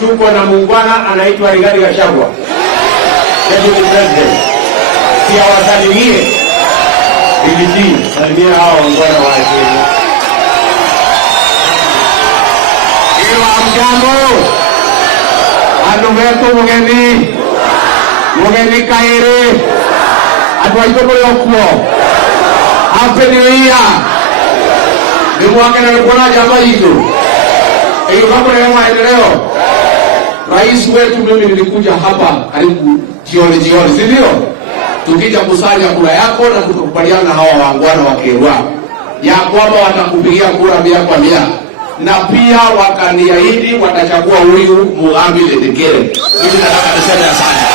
Tuko na muungwana anaitwa Gachagua. Deputy President. Si awasalimie. Bibi, salimia hao muungwana wa Kenya. Iyo amjambo. Anumeto mugeni kaire. Adwaito kwa Happy New Year. Ni mwaka na kuna jamaa hizo. Hiyo mambo ya maendeleo. Rais wetu, mimi nilikuja hapa karibu jioni, si ndio? Tukija kusanya kura yako na tukubaliana na hawa waangwana wa Kerwa ya kwamba watakupigia kura 100%, na pia wakaniahidi watachagua huyu Mugambi Ndegere. Mimi nataka niseme asante.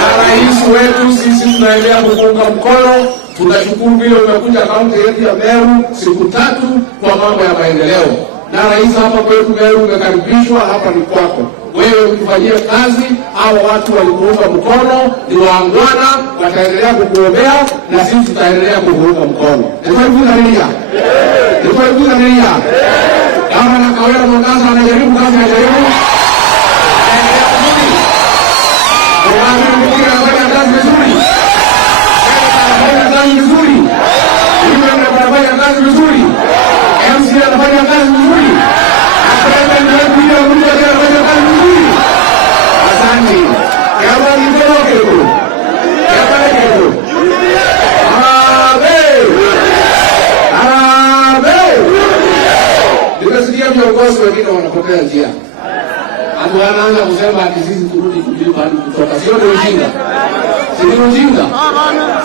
Na rais wetu, sisi tunaendelea kuunga mkono. Tunashukuru vile umekuja kaunti yetu ya Meru siku 3 kwa mambo ya maendeleo. Na rais hapa kwetu Meru umekaribishwa, hapa ni kwako. Wewe ukifanyia kazi, hao watu walikuunga mkono, ni waangwana, wataendelea kukuombea na sisi tutaendelea kukuunga mkono. Ndio hivyo nia. Kama na Kawera Mwangaza anajaribu kazi anajaribu. Anafanya kazi vizuri. Anafanya kazi vizuri. MC anafanya kazi vizuri. Asante. Kama ni kero. Nimesikia viongozi wengine wanapotea njia. Hapo wanaanza kusema ati sisi turudi kulipa hadi kutoka. Sio ndio ujinga?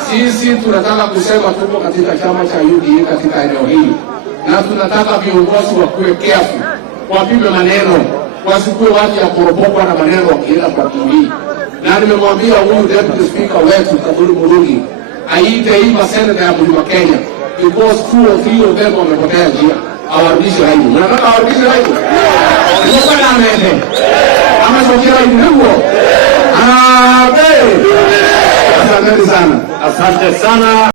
Sisi tunataka kusema tuko katika chama cha UDA katika eneo hili. Na tunataka viongozi wakuwe careful, wapime maneno, wasikuwe watu ya kuropokwa na maneno wakienda kwa TV. Na nimemwambia huyu deputy speaker wetu Kaburu Murungi aite hii seneta ya Mlima Kenya, because 2 or 3 of them wamepotea njia. Awarudishe haibu. Unataka awarudishe haibu? Ndio kana amende. Ama sokera hiyo. Asante sana. Asante sana.